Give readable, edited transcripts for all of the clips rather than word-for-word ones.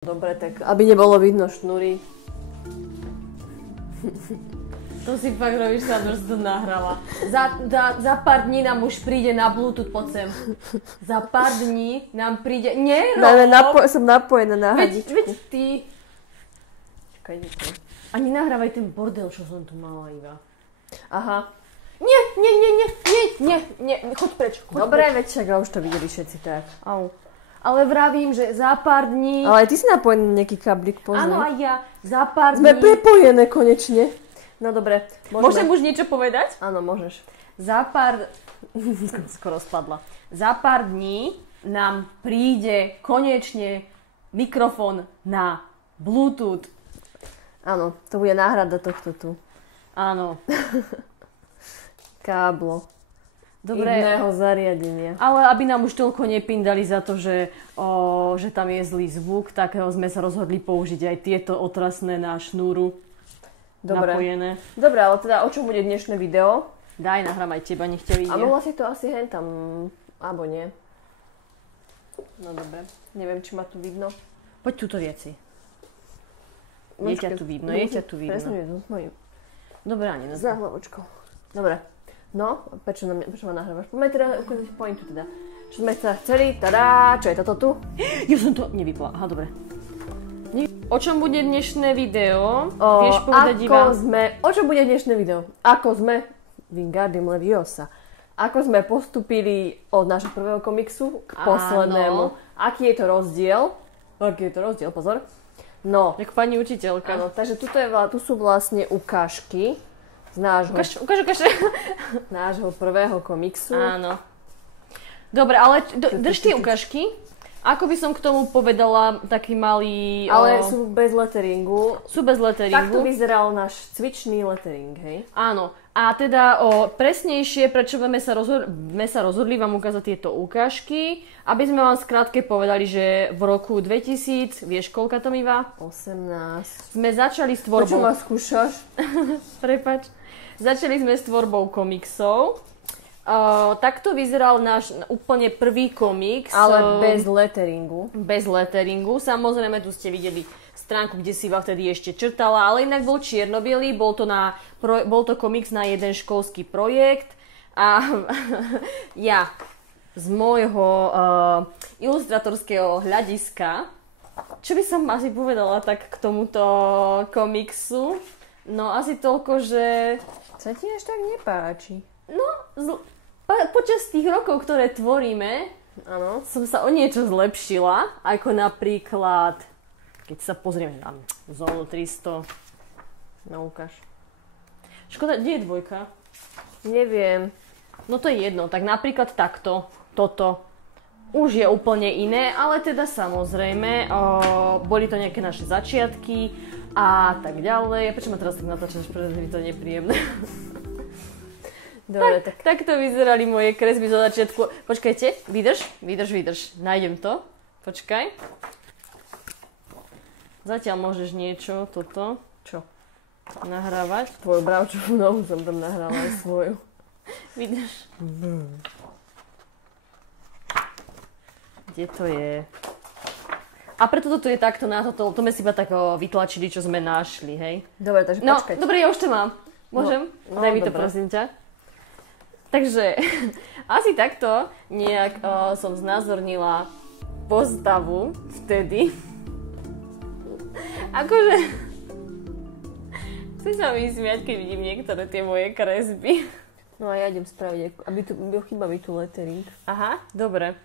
Dobre, tak aby nebolo vidno šnúry. To si fakt robíš srandu, že si to nahrala. Za pár dní nám už príde na Bluetooth, poď sem. Za pár dní nám príde... Nie, Som napojená na hadičku. Veď ty... Čakaj, nechám. A nenahrávaj ten bordel, čo som tu mala, Iva. Aha. Nie, choď preč. Dobre, veď však už to videli všetci tak. Au. Ale vravím, že za pár dní... Ale aj ty si napojený na nejaký kablik, pozri. Áno, aj ja. Za pár Sme dní... prepojené konečne. No dobre. Môžem už niečo povedať? Áno, môžeš. Za pár... Skoro spadla. Za pár dní nám príde konečne mikrofón na Bluetooth. Áno, to bude náhrada tohto tu. Áno. Káblo. Dobre. Iného zariadenia. Ale aby nám už toľko nepindali za to, že tam je zlý zvuk, tak sme sa rozhodli použiť aj tieto otrasné na šnúru. Dobre. Napojené. Dobre, ale teda o čom bude dnešné video? Daj, nahrám aj teba, nech ťa vidie. A mohla si to asi hen tam, alebo nie. No dobre. Neviem, či ma tu vidno. Poď túto vieci. Je ťa tu vidno, je ťa tu vidno. Presne vidno. Dobre, ani Za hlavočkou. Dobre. No, prečo ma nahrávaš? Poďme teda ukázať pointu teda. Čo sme sa chceli? Tadá! Čo je toto tu? Ja som to nevypla. Aha, dobre. O čom bude dnešné video? Vieš povedať, Iva? O čom bude dnešné video? Ako sme Wingardium Leviosa. Ako sme postupili od nášho prvého komiksu k poslednému. Aký je to rozdiel? Pozor. No. Jak pani učiteľka. Áno, takže tu sú vlastne ukážky z nášho, Ukáž. nášho prvého komiksu. Áno. Dobre, ale drž tie ukážky. Ako by som k tomu povedala taký malý... Ale sú bez letteringu. Sú bez letteringu. Takto vyzeral náš cvičný lettering, hej? Áno. A teda presnejšie, prečo sme sa rozhodli vám ukázať tieto ukážky, aby sme vám skrátke povedali, že v roku 2000, vieš koľka to mi vá? 18. Sme začali s tvorbou... Počo ma skúšaš? Prepač. Začali sme s tvorbou komiksov. Takto vyzeral náš úplne prvý komiks. Ale bez letteringu. Bez letteringu. Samozrejme, tu ste videli stránku, kde si vám vtedy ešte črtala, ale inak bol čierno-bielý. Bol to komiks na jeden školský projekt. A ja z môjho ilustratorského hľadiska, čo by som asi povedala tak k tomuto komiksu? No asi toľko, že... Sa ti až tak nepáči. No, počas tých rokov, ktoré tvoríme, áno, som sa o niečo zlepšila, ako napríklad, keď sa pozrieme na Zónu 300, no ukáž. Škoda, kde je dvojka? Neviem. No to je jedno, tak napríklad toto. Už je úplne iné, ale teda samozrejme, boli to nejaké naše začiatky a tak ďalej. Prečo ma teraz tak natáčaš, pretože mi to je nepríjemné? Dobre, tak to vyzerali moje kresby zo začiatku. Počkajte, vydrž. Nájdem to. Počkaj. Zatiaľ môžeš niečo, toto. Čo? Nahrávať. Tvoju bravčovú nohu som tam nahrala aj svoju. Vydrž. Kde to je? A preto toto je takto na toto. To sme si iba tak vytlačili, čo sme našli, hej? Dobre, takže počkať. No, dobre, ja už to mám. Môžem? No, Daj mi to, dobre. prosím ťa. Takže, asi takto nejak som znázornila postavu vtedy. Akože... Chcem sa mi smiať, keď vidím niektoré tie moje kresby. No a ja idem spraviť, aby tu chýba mi tu lettering. Aha, dobre.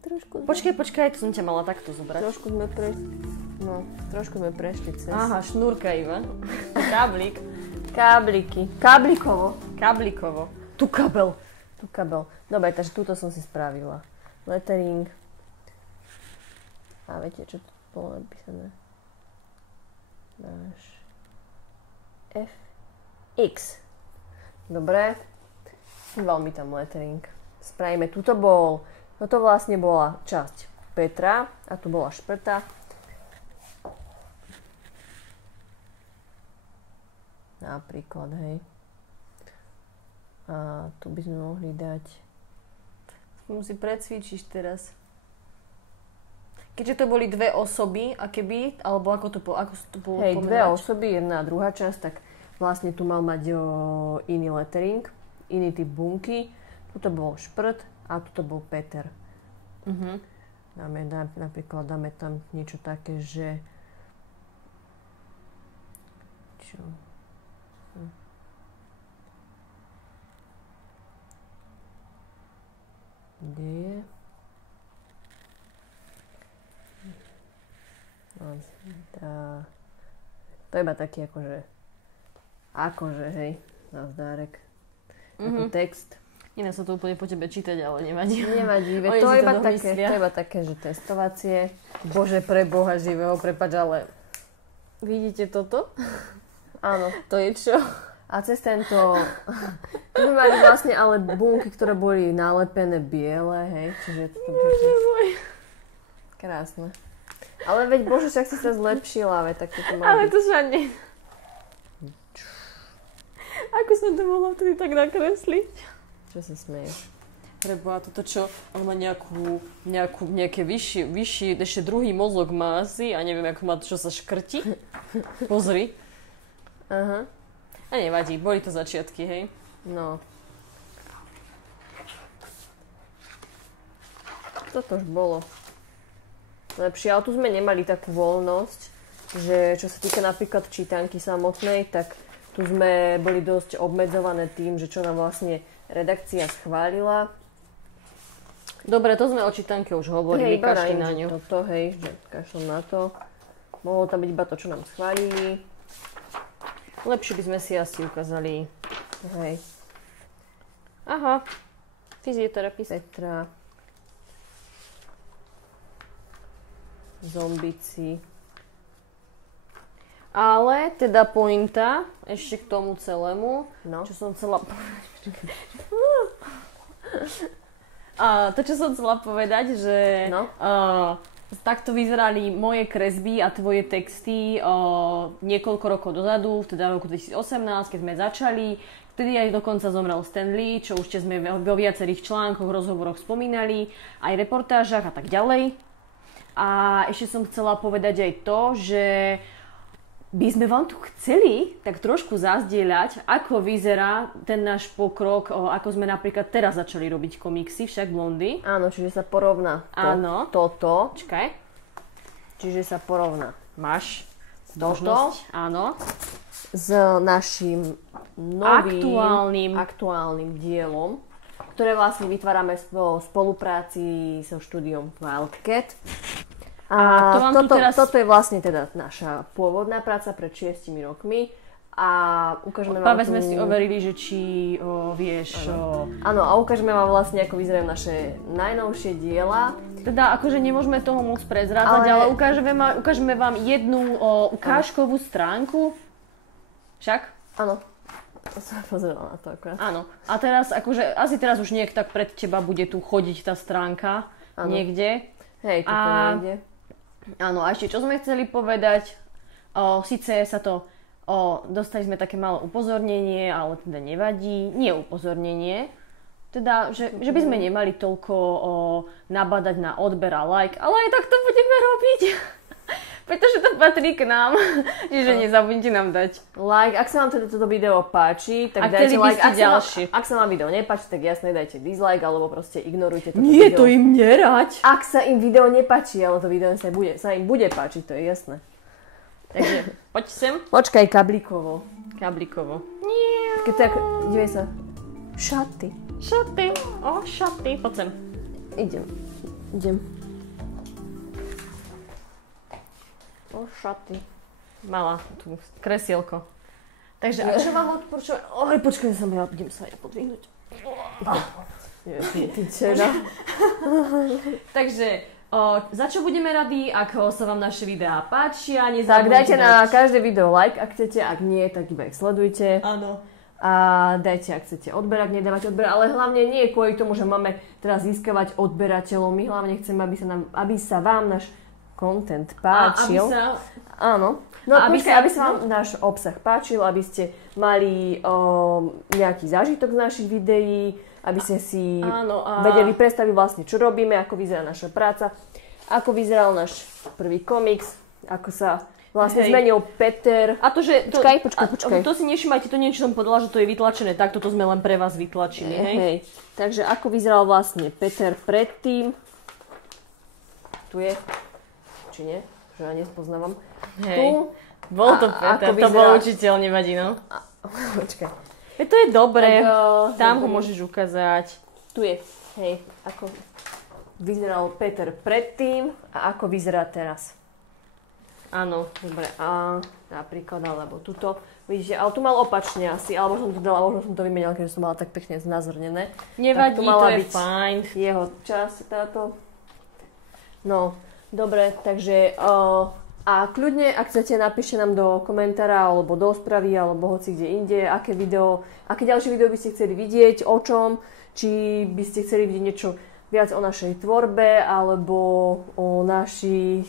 Trošku... Počkaj, to som ťa mala takto zobrať. Trošku sme prešli cez... Aha, šnúrka iba. Káblik. Káblikovo. Káblikovo. Tu kabel. Dobre, takže túto som si spravila. Lettering. A viete, čo tu bolo napísané? Náš FX. Dobre. Chýbal mi tam lettering. Spravíme, toto vlastne bola časť Petra a tu bola šprta. Napríklad, hej. A tu by sme mohli dať Musí precvičiť teraz. Keďže to boli dve osoby, alebo ako to bolo Hej, pomenovať? dve osoby, jedna a druhá časť, tak vlastne tu mal mať iný lettering, iný typ bunky. Tuto bol Šprt a tuto bol Peter. Napríklad dáme tam niečo také, že... Čo? Kde je? To je iba taký akože, hej, nazdárek. Ako text. Iné sa to úplne po tebe čítať, ale nevadí. Nevadí, to je iba také, že testovacie. Bože, pre Boha živého, prepáč, ale... Vidíte toto? Áno. To je čo? A cez tento... Tu sme mali vlastne ale bunky, ktoré boli nalepené biele, hej, čiže to krásne. Ale veď Bože, však si sa zlepšila, veď tak to má Ale byť. to sa ne... Ako som to mohla vtedy tak nakresliť? Čo sa smeješ? Preboha, toto čo? On má nejaké vyšší, ešte druhý mozog má asi a neviem, ako má to, čo sa škrti. Pozri. Aha. A nevadí, boli to začiatky, hej? No. Toto už bolo lepšie, ale tu sme nemali takú voľnosť, že čo sa týka napríklad čítanky samotnej, tak tu sme boli dosť obmedzované tým, že čo nám vlastne redakcia schválila. Dobre, to sme o čítanke už hovorili, kašli na ňu. Toto, hej, že kašlom na to. Mohlo tam byť iba to, čo nám schválili. Lepšie by sme si asi ukázali. Hej. Aha, fyzioterapist. Petra. Zombici. Ale teda pointa, ešte k tomu celému, No. čo som chcela povedať. To, čo som chcela povedať, že No. takto vyzerali moje kresby a tvoje texty niekoľko rokov dozadu, teda v roku 2018, keď sme začali. Vtedy aj dokonca zomrel Stan Lee, čo už sme vo viacerých článkoch, rozhovoroch spomínali, aj reportážach a tak ďalej. A ešte som chcela povedať aj to, že by sme vám tu chceli tak trošku zazdieľať, ako vyzerá ten náš pokrok, ako sme napríklad teraz začali robiť komiksy, však Blondy. Áno, čiže sa porovná Áno. toto. Počkaj, Čiže sa porovná máš toto možnosť, áno, s našim novým aktuálnym dielom, ktoré vlastne vytvárame v spolupráci so štúdiom Wildcat. A toto je vlastne teda naša pôvodná práca pred 6 rokmi a ukážeme vám Práve sme si overili, že či vieš... Áno, a ukážeme vám vlastne, ako vyzerajú naše najnovšie diela. Teda akože nemôžeme toho moc prezrádzať, ale ukážeme vám jednu ukážkovú stránku. Však? Áno. To som pozerala na to akorát. Áno. A teraz, akože asi teraz už niekto tak pred teba bude tu chodiť tá stránka niekde. Hej, toto niekde. Áno, a ešte čo sme chceli povedať, síce sa to, dostali sme také malé upozornenie, ale teda nevadí, nie upozornenie, teda, že by sme nemali toľko nabádať na odber a like, ale aj tak to budeme robiť, pretože to patrí k nám, čiže nezabudnite nám dať like. Ak sa vám teda toto video páči, tak dajte like. Ak sa vám video nepáči, tak jasne dajte dislike, alebo proste ignorujte toto video. Nie, to im nerať. Ak sa im video nepáči, ale to video sa im bude páčiť, to je jasné. Takže, poď sem. Počkaj, kablíkovo. Nie. Keď tak, dívej sa. Šaty. Šaty, poď sem. Idem. Šaty. Mala tu kresielko. Takže, a čo vám odporúčam? Počkaj, idem sa aj podvihnúť. Ty čera. Takže, za čo budeme radi, ako sa vám naše videá páčia, tak dajte na každé video like, ak chcete, ak nie, tak iba ich sledujte. Áno. A dajte, ak chcete odber, ak nedávať odber, ale hlavne nie kvôli tomu, že máme teraz získavať odberateľov. My hlavne chceme, aby sa vám náš content páčil. Áno. No aby sa vám náš obsah páčil, aby ste mali nejaký zážitok z našich videí, aby ste si Áno, vedeli predstaviť vlastne, čo robíme, ako vyzerá naša práca, ako vyzeral náš prvý komiks, ako sa vlastne zmenil Peter. A to, že... Počkaj. To si nevšimajte, to niečo som povedala, že to je vytlačené takto, to sme len pre vás vytlačili, hej? Hej. Takže ako vyzeral vlastne Peter predtým. Tu je. Či nie? Že ja nespoznávam. Hej. Tu. Bol to Peter, to bol učiteľ, nevadí, no. Počkaj. To je dobré, Tak, tam ho môžeš ukázať. Tu je. Hej. Ako vyzeral Peter predtým a ako vyzerá teraz. Áno. Dobre, a napríklad, alebo tuto, vidíte, ale tu mal opačne asi, alebo som to dala, možno som to vymenila, keďže som mala tak pekne znázornené. Nevadí, to je fajn. Jeho čas, táto. No, dobre, takže a kľudne, ak chcete, napíšte nám do komentára, alebo do správy, alebo hoci kde inde, aké ďalšie video by ste chceli vidieť, o čom, či by ste chceli vidieť niečo viac o našej tvorbe, alebo o našich...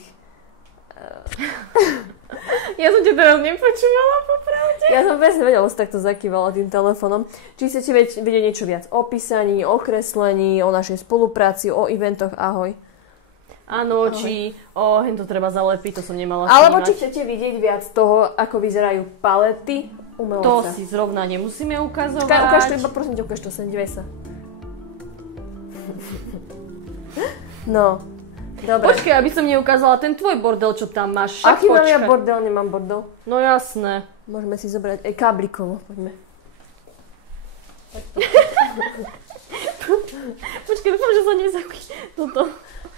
Ja som ťa teraz nepočúvala, popravde. Ja som presne vedela, že takto zakývala tým telefónom. Či chcete vidieť niečo viac o písaní, o kreslení, o našej spolupráci, o eventoch, ahoj. Áno, či to treba zalepiť, to som nemala Alebo snímať. či chcete vidieť viac toho, ako vyzerajú palety umelca. To si zrovna nemusíme ukazovať. Ukáž to iba, prosím ťa, ukáž to sem, divej sa. No, dobre. Počkaj, aby som neukázala ten tvoj bordel, čo tam máš. Však Aký mám ja počkaj. bordel? Nemám bordel. No jasné. Môžeme si zobrať aj káblikovo, poďme. Počkaj, dúfam, že sa nezaují toto.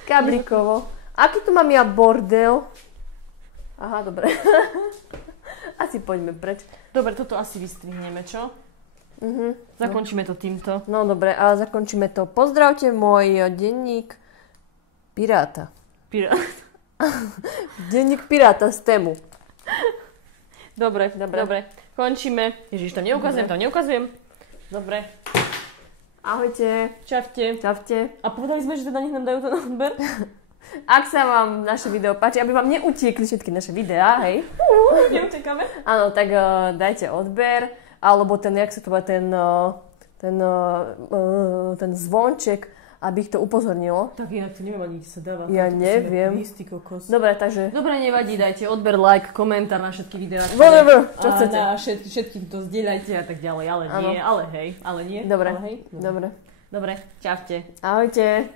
Káblikovo. Aký tu mám ja bordel? Aha, dobre. Asi poďme preč. Dobre, toto asi vystrihneme, čo? Zakončíme to týmto. No dobre, a zakončíme to. Pozdravte môj denník Piráta. Denník Piráta z tému. Dobre. Končíme. Ježiš, tam neukazujem. Dobre. Ahojte. Čaute. Čaute. A povedali sme, že teda nech nám dajú ten odber? Ak sa vám naše video páči, aby vám neutiekli všetky naše videá, hej? Neutekáme. Áno, tak dajte odber, alebo ten, jak sa to volá, ten zvonček, aby ich to upozornilo. Tak inak to neviem ani, kde sa dáva. Ja neviem. Dobre, takže... Dobre, nevadí, dajte odber, like, komentár na všetky videá. Whatever, čo chcete. A na všetkým to zdieľajte a tak ďalej, ale nie. Dobre, Ale hej. dobre. Dobre, čaute. Ahojte.